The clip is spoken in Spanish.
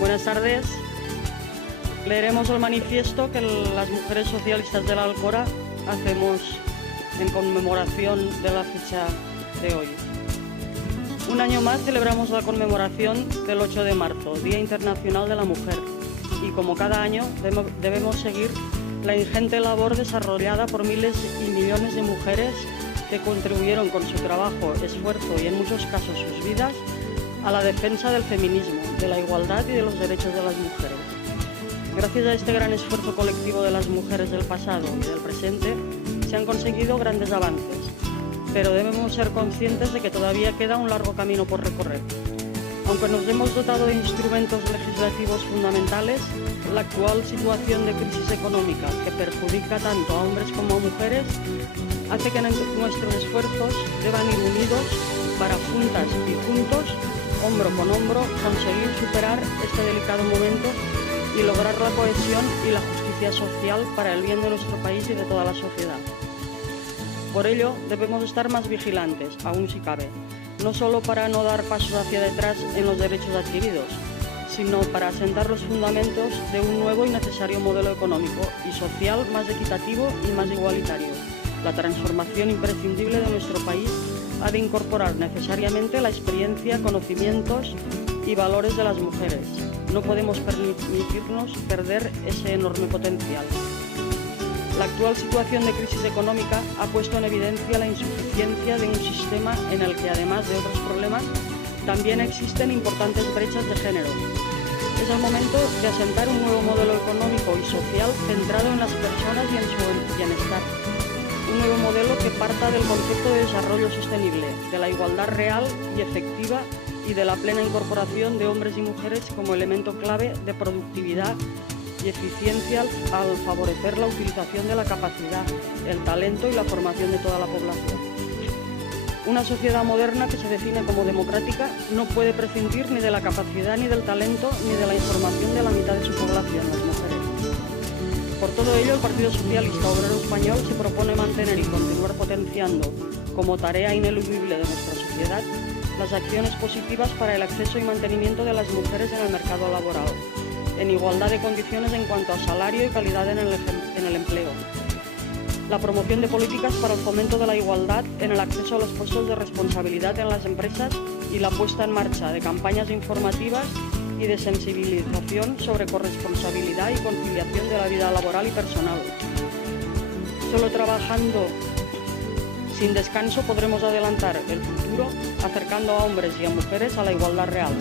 Buenas tardes. Leeremos el manifiesto que las mujeres socialistas de la Alcora hacemos en conmemoración de la fecha de hoy. Un año más celebramos la conmemoración del 8 de marzo, Día Internacional de la Mujer, y como cada año debemos seguir la ingente labor desarrollada por miles y millones de mujeres que contribuyeron con su trabajo, esfuerzo y en muchos casos sus vidas a la defensa del feminismo, de la igualdad y de los derechos de las mujeres. Gracias a este gran esfuerzo colectivo de las mujeres del pasado y del presente, se han conseguido grandes avances, pero debemos ser conscientes de que todavía queda un largo camino por recorrer. Aunque nos hemos dotado de instrumentos legislativos fundamentales, la actual situación de crisis económica que perjudica tanto a hombres como a mujeres hace que nuestros esfuerzos deban ir unidos para juntas y juntos, hombro con hombro, conseguir superar este delicado momento y lograr la cohesión y la justicia social para el bien de nuestro país y de toda la sociedad. Por ello, debemos estar más vigilantes, aún si cabe, no solo para no dar pasos hacia detrás en los derechos adquiridos, sino para asentar los fundamentos de un nuevo y necesario modelo económico y social más equitativo y más igualitario. La transformación imprescindible de nuestro país ha de incorporar necesariamente la experiencia, conocimientos y valores de las mujeres. No podemos permitirnos perder ese enorme potencial. La actual situación de crisis económica ha puesto en evidencia la insuficiencia de un sistema en el que, además de otros problemas, también existen importantes brechas de género. Es el momento de asentar un nuevo modelo económico y social centrado en las personas y en su bienestar. Un nuevo modelo que parta del concepto de desarrollo sostenible, de la igualdad real y efectiva y de la plena incorporación de hombres y mujeres como elemento clave de productividad y eficiencia al favorecer la utilización de la capacidad, el talento y la formación de toda la población. Una sociedad moderna que se define como democrática no puede prescindir ni de la capacidad ni del talento ni de la información de la mitad de su población, las mujeres. Por todo ello, el Partido Socialista Obrero Español se propone mantener y continuar potenciando como tarea ineludible de nuestra sociedad las acciones positivas para el acceso y mantenimiento de las mujeres en el mercado laboral, en igualdad de condiciones en cuanto a salario y calidad en el empleo. La promoción de políticas para el fomento de la igualdad en el acceso a los puestos de responsabilidad en las empresas y la puesta en marcha de campañas informativas y de sensibilización sobre corresponsabilidad y conciliación de la vida laboral y personal. Solo trabajando sin descanso podremos adelantar el futuro, acercando a hombres y a mujeres a la igualdad real.